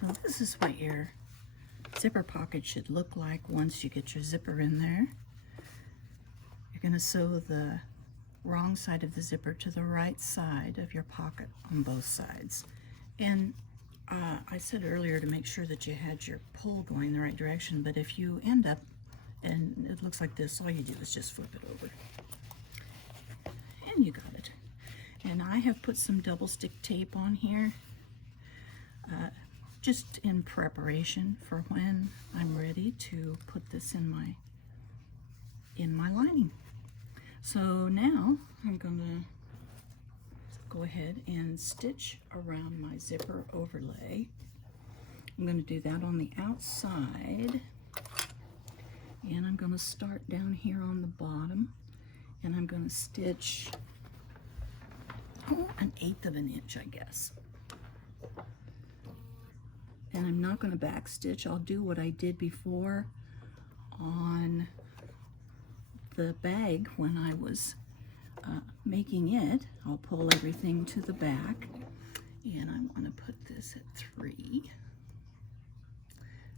So this is what your zipper pocket should look like once you get your zipper in there. You're going to sew the wrong side of the zipper to the right side of your pocket on both sides. And I said earlier to make sure that you had your pull going the right direction, but if you end up and it looks like this, all you do is just flip it over. And you got it. And I have put some double stick tape on here, just in preparation for when I'm ready to put this in my lining. So now I'm gonna go ahead and stitch around my zipper overlay. I'm gonna do that on the outside, and I'm gonna start down here on the bottom, and I'm gonna stitch an 1/8 of an inch, I guess. And I'm not going to back stitch. I'll do what I did before on the bag when I was making it. I'll pull everything to the back, and I'm going to put this at 3.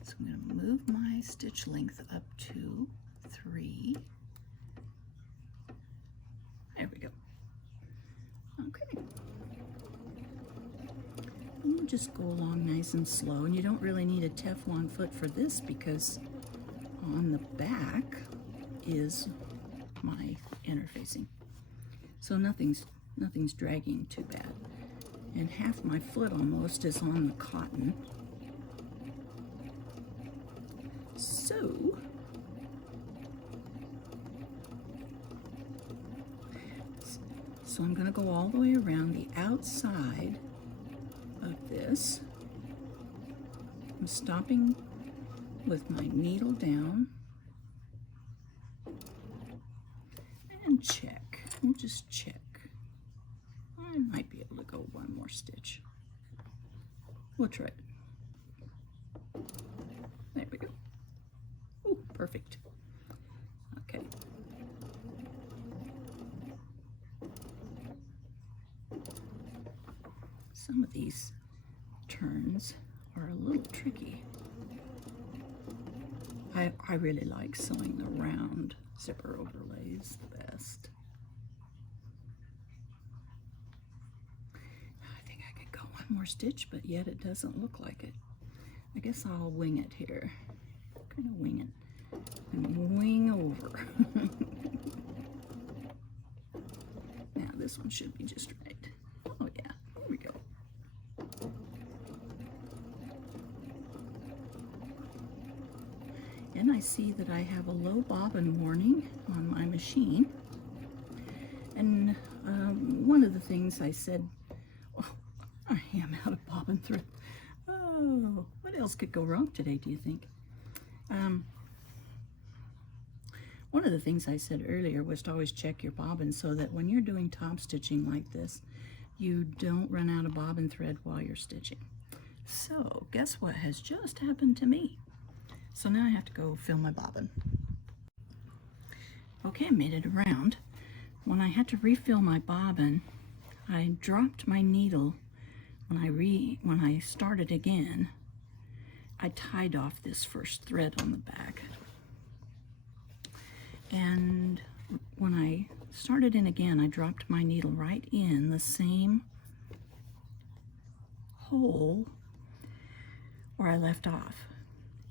So I'm going to move my stitch length up to 3. There we go. Okay. And you just go along nice and slow, and you don't really need a Teflon foot for this because on the back is my interfacing. So nothing's dragging too bad. And half my foot almost is on the cotton. So I'm going to go all the way around the outside of this. I'm stopping with my needle down and check. We'll just check. I might be able to go one more stitch. We'll try it. There we go. Oh, perfect. Okay. Some of these turns are a little tricky. I really like sewing the round zipper overlays the best. I think I could go one more stitch, but yet it doesn't look like it. I guess I'll wing it here. Kind of wing it and wing over. Now this one should be just right. Oh yeah, there we go. And I see that I have a low bobbin warning on my machine. And one of the things I said, oh, I am out of bobbin thread. Oh, what else could go wrong today, do you think? One of the things I said earlier was to always check your bobbin so that when you're doing top stitching like this, you don't run out of bobbin thread while you're stitching. So guess what has just happened to me? So now I have to go fill my bobbin. Okay, I made it around. When I had to refill my bobbin, I dropped my needle. When I started again, I tied off this first thread on the back. And when I started in again, I dropped my needle right in the same hole where I left off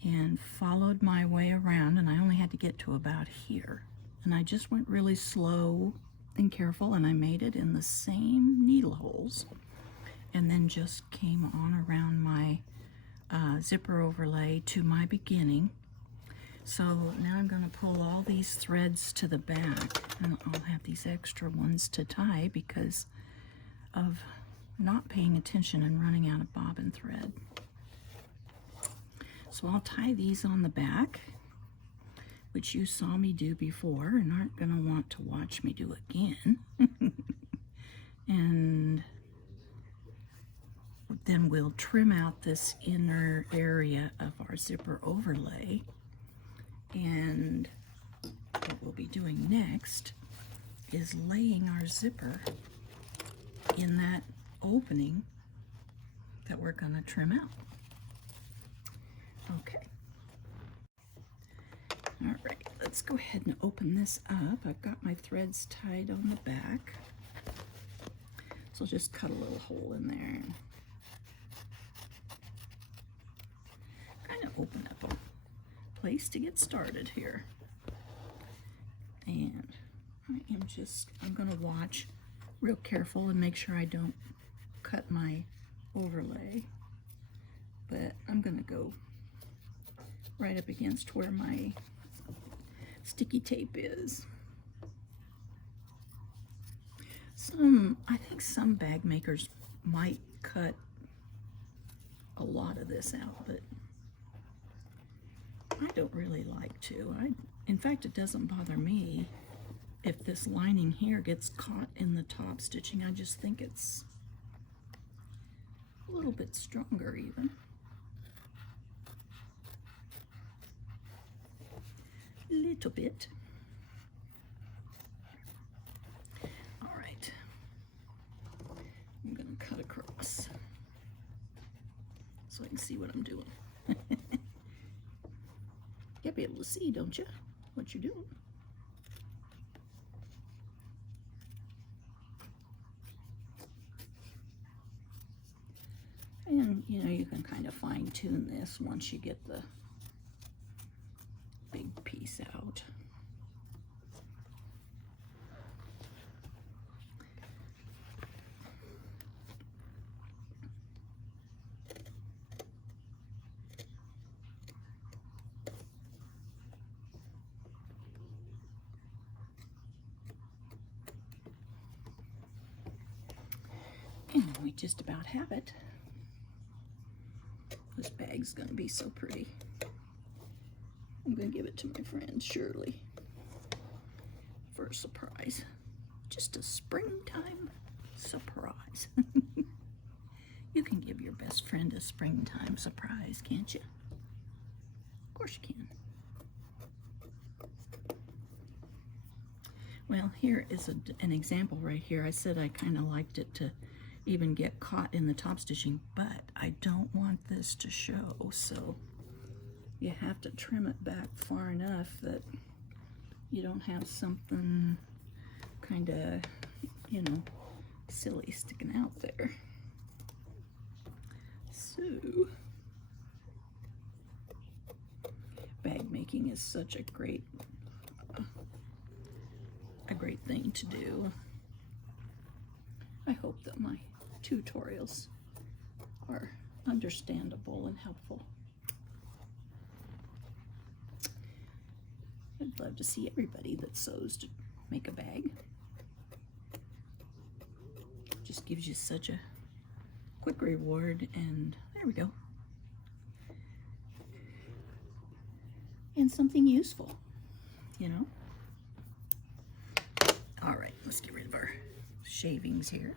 and followed my way around, and I only had to get to about here. And I just went really slow and careful, and I made it in the same needle holes, and then just came on around my zipper overlay to my beginning. So now I'm going to pull all these threads to the back, and I'll have these extra ones to tie because of not paying attention and running out of bobbin thread. So I'll tie these on the back, which you saw me do before and aren't going to want to watch me do again. And then we'll trim out this inner area of our zipper overlay. And what we'll be doing next is laying our zipper in that opening that we're going to trim out. All right, let's go ahead and open this up. I've got my threads tied on the back. So I'll just cut a little hole in there and kind of open up a place to get started here. And I'm gonna watch real careful and make sure I don't cut my overlay. But I'm gonna go right up against where my sticky tape is. I think some bag makers might cut a lot of this out, but I don't really like to. In fact, it doesn't bother me if this lining here gets caught in the top stitching. I just think it's a little bit stronger even. A little bit. All right. I'm gonna cut across so I can see what I'm doing. You'll be able to see, don't you, what you're doing? And you know, you can kind of fine tune this once you get the big piece out. And we just about have it. This bag's gonna be so pretty. I'm gonna give it to my friend Shirley for a surprise. Just a springtime surprise. You can give your best friend a springtime surprise, can't you? Of course you can. Well, here is an example right here. I said I kind of liked it to even get caught in the top stitching, but I don't want this to show, so you have to trim it back far enough that you don't have something kind of, you know, silly sticking out there. So, bag making is such a great thing to do. I hope that my tutorials are understandable and helpful. I'd love to see everybody that sews to make a bag. Just gives you such a quick reward, and there we go. And something useful, you know? All right, let's get rid of our shavings here.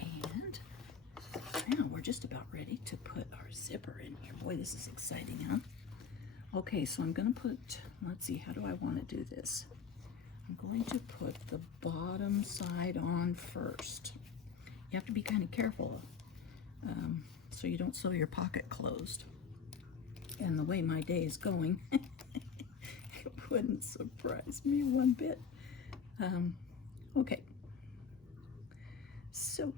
And now we're just about ready to put our zipper in here. Boy, this is exciting, huh? Okay, so I'm gonna put, let's see, how do I want to do this? I'm going to put the bottom side on first. You have to be kind of careful so you don't sew your pocket closed. And the way my day is going, it wouldn't surprise me one bit. Okay, so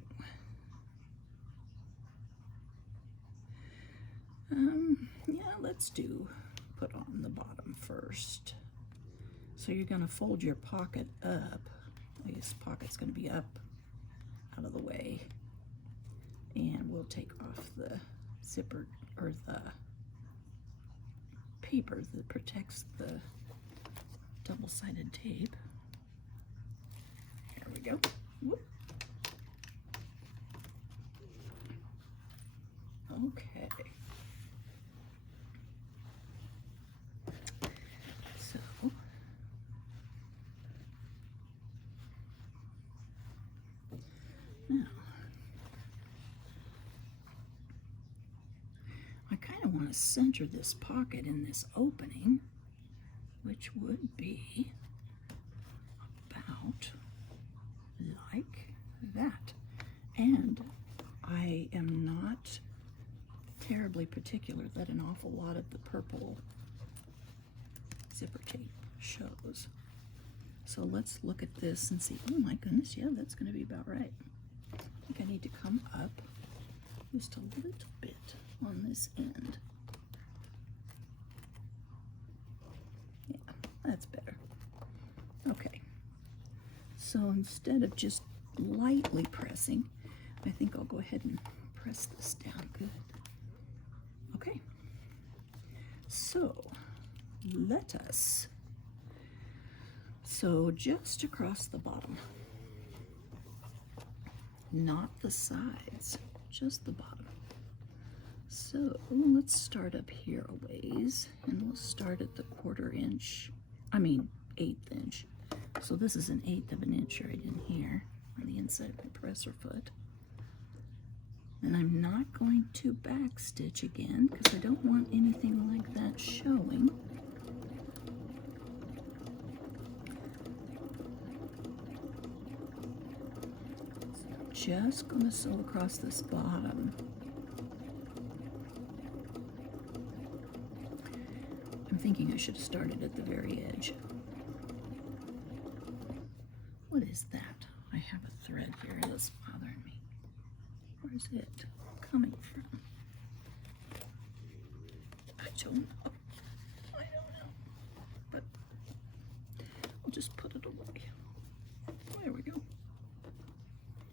yeah, let's put on the bottom first. So you're going to fold your pocket up. This pocket's going to be up out of the way, and we'll take off the zipper or the paper that protects the double-sided tape. There we go. Whoop. Okay. So now I kind of want to center this pocket in this opening, which would be about like that. And I am not terribly particular that an awful lot of the purple zipper tape shows. So let's look at this and see. Oh my goodness, yeah, that's going to be about right. I think I need to come up just a little bit on this end. Yeah, that's better. Okay, so instead of just lightly pressing, I think I'll go ahead and press this down good. Okay, so let us sew just across the bottom, not the sides, just the bottom. So let's start up here a ways, and we'll start at the 1/4 inch, 1/8 inch. So this is an 1/8 of an inch right in here on the inside of my presser foot. And I'm not going to back stitch again because I don't want anything like that showing. So I'm just going to sew across this bottom. I'm thinking I should have started at the very edge. What is that? I have a thread here that's bothering me. Where's it coming from? I don't know. I don't know. But I'll just put it away. There we go.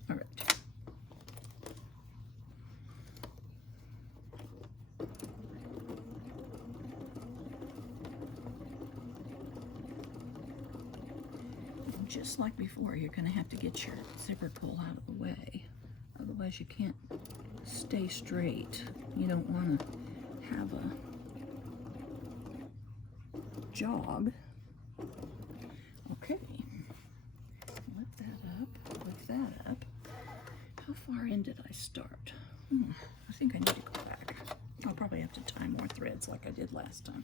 All right. And just like before, you're going to have to get your zipper pull out of the way. Otherwise you can't stay straight. You don't want to have a jog. Okay, lift that up, lift that up. How far in did I start? I think I need to go back. I'll probably have to tie more threads like I did last time.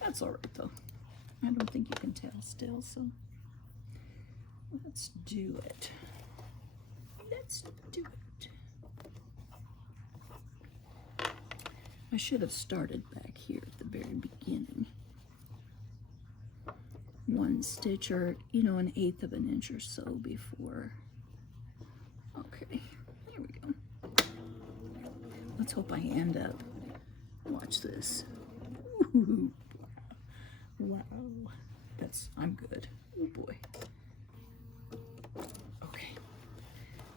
That's all right though. I don't think you can tell still, so let's do it. Let's do it. I should have started back here at the very beginning. 1 stitch or, you know, 1/8 of an inch or so before. Okay, here we go. Let's hope I end up. Watch this. Ooh, wow. I'm good. Oh boy. Okay,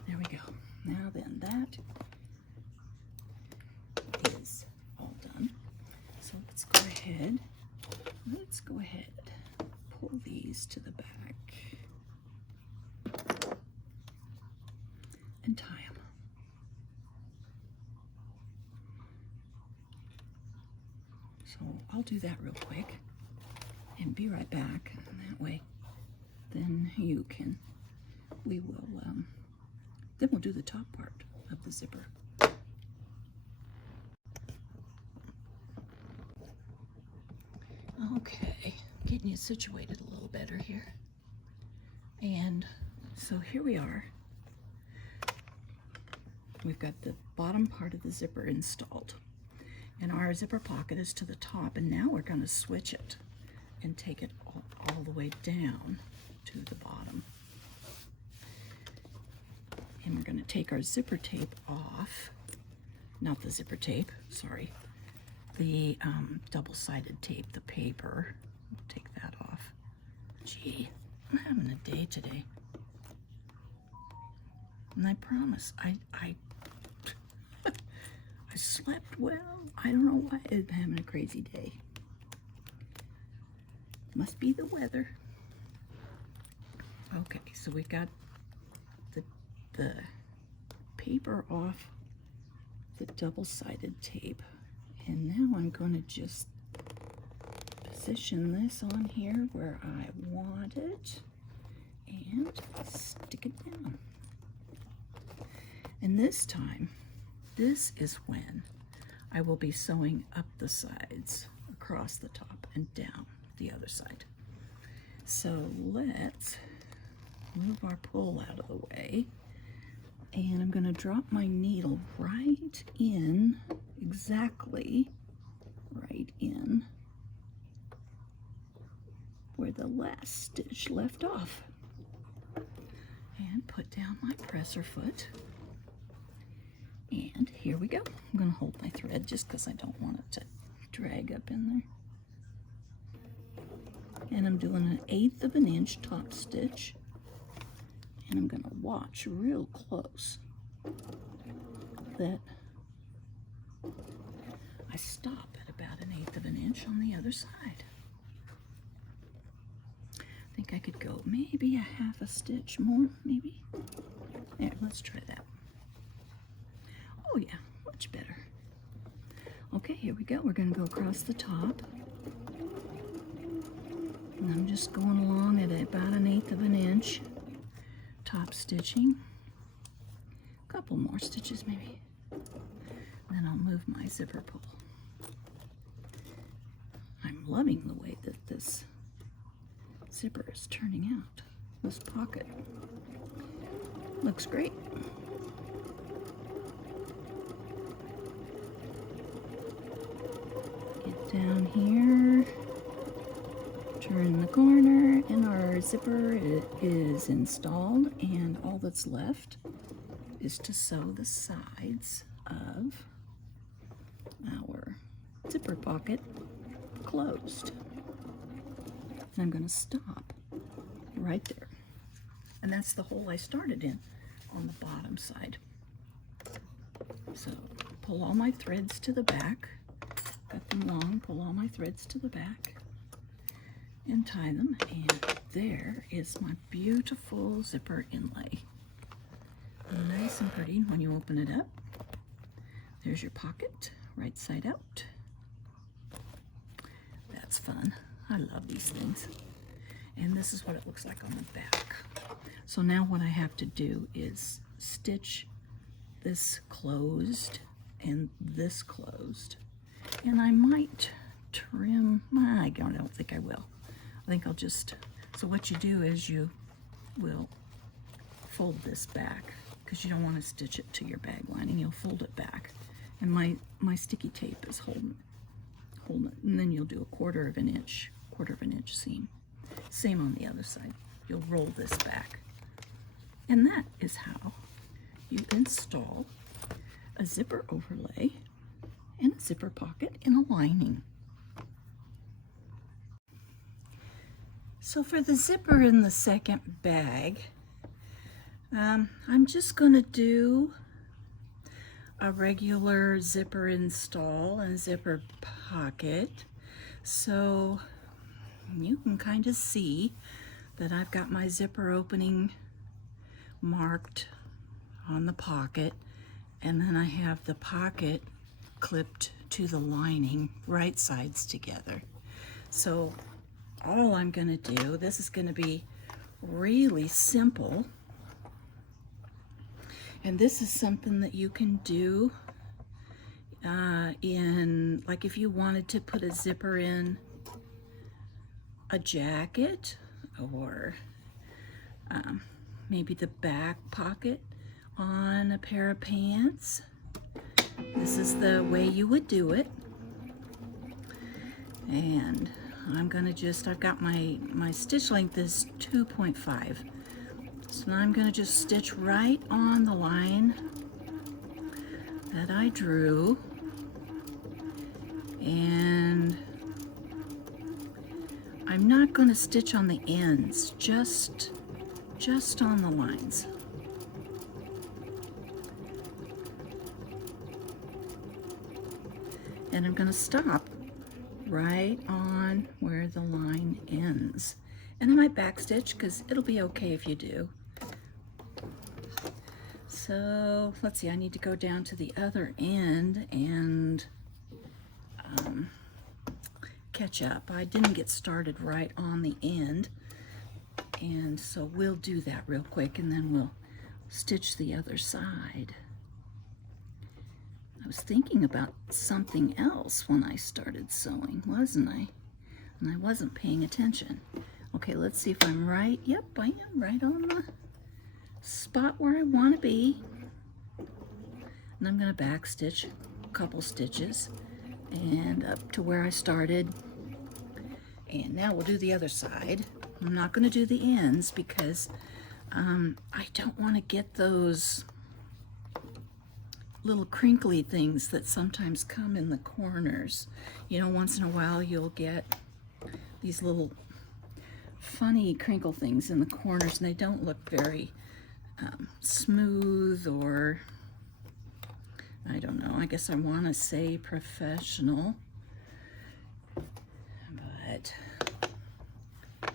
there we go. Now then, that is all done. So let's go ahead. Pull these to the back and tie them. So I'll do that real quick and be right back. And that way, then then we'll do the top part of the zipper. Okay, getting you situated a little better here. And so here we are. We've got the bottom part of the zipper installed. And our zipper pocket is to the top, and now we're going to switch it and take it all the way down to the bottom. And we're going to take our zipper tape off. Not the zipper tape, sorry. The double-sided tape, the paper. We'll take that off. Gee, I'm having a day today. And I promise, I slept well. I don't know why I'm having a crazy day. Must be the weather. Okay, so we've got the paper off the double-sided tape. And now I'm going to just position this on here where I want it and stick it down. And this time, this is when I will be sewing up the sides across the top and down the other side. So let's move our pull out of the way. And I'm going to drop my needle right in, exactly right in where the last stitch left off. And put down my presser foot. And here we go. I'm going to hold my thread just because I don't want it to drag up in there. And I'm doing an 1/8 of an inch top stitch. And I'm going to watch real close that I stop at about an 1/8 of an inch on the other side. I think I could go maybe a 1/2 a stitch more, maybe. There, let's try that. Oh yeah, much better. Okay, here we go. We're going to go across the top. And I'm just going along at about an 1/8 of an inch. Top stitching. A couple more stitches maybe. Then I'll move my zipper pull. I'm loving the way that this zipper is turning out. This pocket looks great. Get down here, turn the corner, and our zipper is installed, and all that's left is to sew the sides of our zipper pocket closed. And I'm going to stop right there. And that's the hole I started in on the bottom side. So pull all my threads to the back, cut them long, pull all my threads to the back, and tie them. And there is my beautiful zipper inlay. Nice and pretty when you open it up. There's your pocket, right side out. That's fun. I love these things. And this is what it looks like on the back. So now what I have to do is stitch this closed and this closed. And I might trim, I don't think I will. I think I'll just, so what you do is you will fold this back because you don't want to stitch it to your bag lining. You'll fold it back. And my sticky tape is holding it. And then you'll do a quarter of an inch seam. Same on the other side. You'll roll this back. And that is how you install a zipper overlay and a zipper pocket in a lining. So for the zipper in the second bag, I'm just going to do a regular zipper install and zipper pocket. So you can kind of see that I've got my zipper opening marked on the pocket, and then I have the pocket clipped to the lining, right sides together. So all I'm going to do, this is going to be really simple, and this is something that you can do in, like if you wanted to put a zipper in a jacket, or maybe the back pocket on a pair of pants. This is the way you would do it. And I'm gonna just, I've got my stitch length is 2.5. So now I'm gonna just stitch right on the line that I drew. And I'm not going to stitch on the ends, just on the lines. And I'm going to stop right on where the line ends. And I might backstitch because it'll be okay if you do. So let's see, I need to go down to the other end and catch up. I didn't get started right on the end, and so we'll do that real quick and then we'll stitch the other side. I was thinking about something else when I started sewing, wasn't I? And I wasn't paying attention. Okay, let's see if I'm right. Yep, I am right on the spot where I want to be. And I'm going to backstitch a couple stitches and up to where I started. And now we'll do the other side. I'm not going to do the ends because I don't want to get those little crinkly things that sometimes come in the corners. You know, once in a while you'll get these little funny crinkle things in the corners, and they don't look very smooth, or I don't know, I guess I want to say professional. But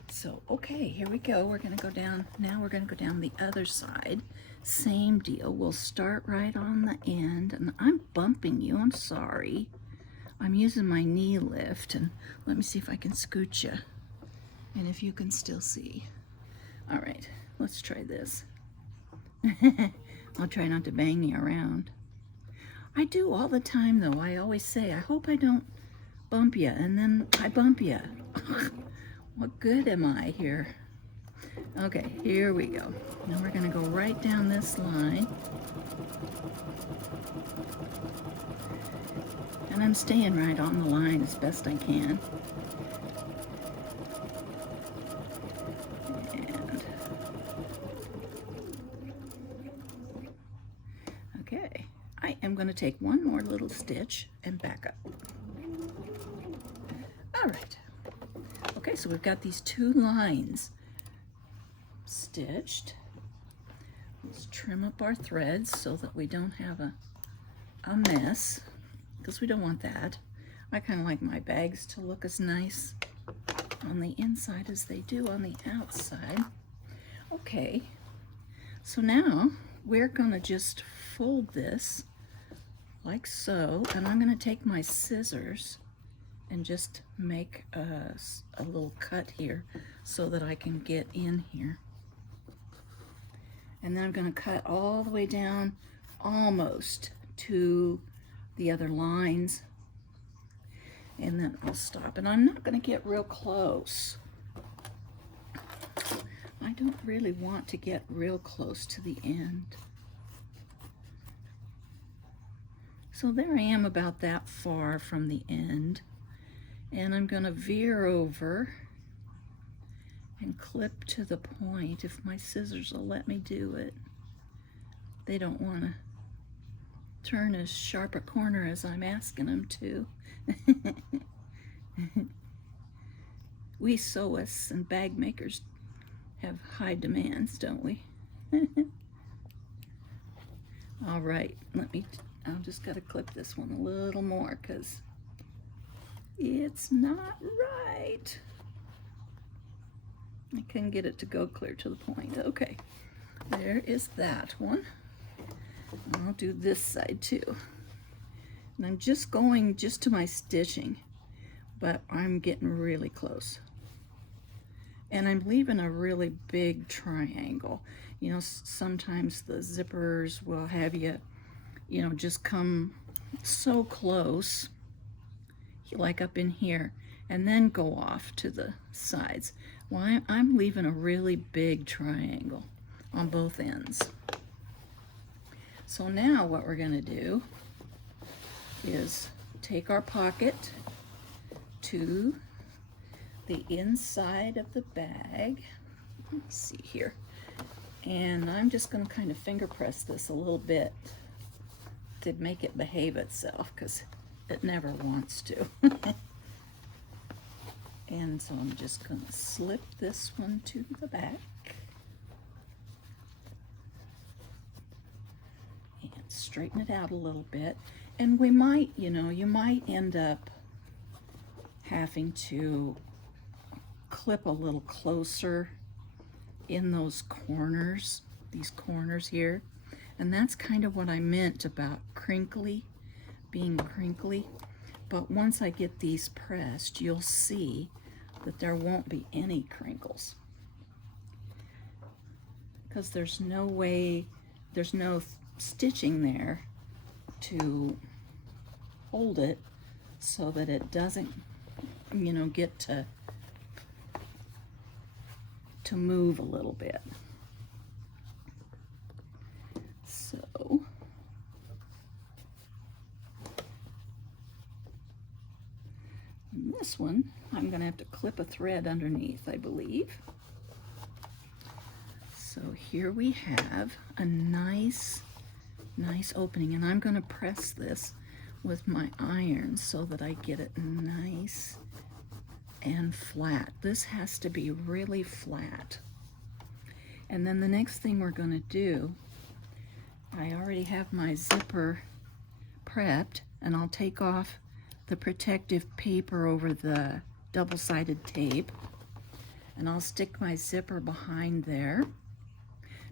so okay, here we go. We're going to go down. Now we're going to go down the other side. Same deal. We'll start right on the end, and I'm bumping you. I'm sorry. I'm using my knee lift, and let me see if I can scoot you, and if you can still see. All right, let's try this. I'll try not to bang you around. I do all the time, though. I always say, I hope I don't bump you, and then I bump you. What good am I here? Okay, here we go. Now we're going to go right down this line. And I'm staying right on the line as best I can. And okay, I am going to take one more little stitch and back up. All right. Okay, so we've got these two lines stitched. Let's trim up our threads so that we don't have a mess, because we don't want that. I kind of like my bags to look as nice on the inside as they do on the outside. Okay, so now we're gonna just fold this like so, and I'm gonna take my scissors and just make a little cut here so that I can get in here. And then I'm going to cut all the way down almost to the other lines. And then I'll stop. And I'm not going to get real close. I don't really want to get real close to the end. So there I am, about that far from the end. And I'm going to veer over and clip to the point, if my scissors will let me do it. They don't want to turn as sharp a corner as I'm asking them to. We sewists and bag makers have high demands, don't we? All right, I'll just got to clip this one a little more because it's not right. I couldn't get it to go clear to the point. Okay, there is that one. I'll do this side too. And I'm just going to my stitching, but I'm getting really close. And I'm leaving a really big triangle. You know, sometimes the zippers will have you, you know, just come so close, like up in here, and then go off to the sides. Well, I'm leaving a really big triangle on both ends. So now what we're going to do is take our pocket to the inside of the bag. Let me see here. And I'm just going to kind of finger press this a little bit to make it behave itself, because it never wants to. And so I'm just going to slip this one to the back. And straighten it out a little bit. And we might, you know, you might end up having to clip a little closer in those corners, these corners here. And that's kind of what I meant about crinkly, being crinkly. But once I get these pressed, you'll see that there won't be any crinkles, because there's no way, there's no stitching there to hold it so that it doesn't, you know, get to move a little bit. So this one, I'm going to have to clip a thread underneath, I believe. So here we have a nice opening, and I'm going to press this with my iron so that I get it nice and flat. This has to be really flat. And then the next thing we're going to do, I already have my zipper prepped, and I'll take off the protective paper over the double-sided tape, and I'll stick my zipper behind there,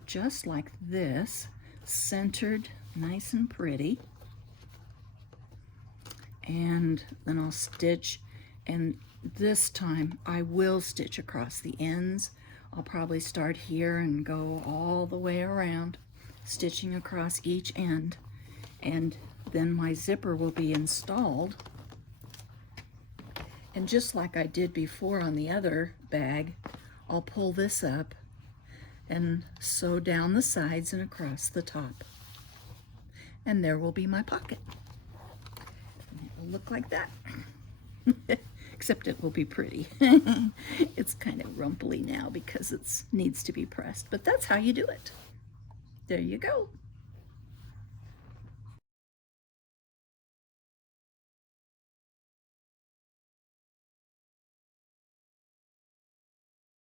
just like this, centered nice and pretty. And then I'll stitch, and this time I will stitch across the ends. I'll probably start here and go all the way around, stitching across each end, and then my zipper will be installed. And just like I did before on the other bag, I'll pull this up and sew down the sides and across the top. And there will be my pocket. And it will look like that. Except it will be pretty. It's kind of rumply now because it needs to be pressed, but that's how you do it. There you go.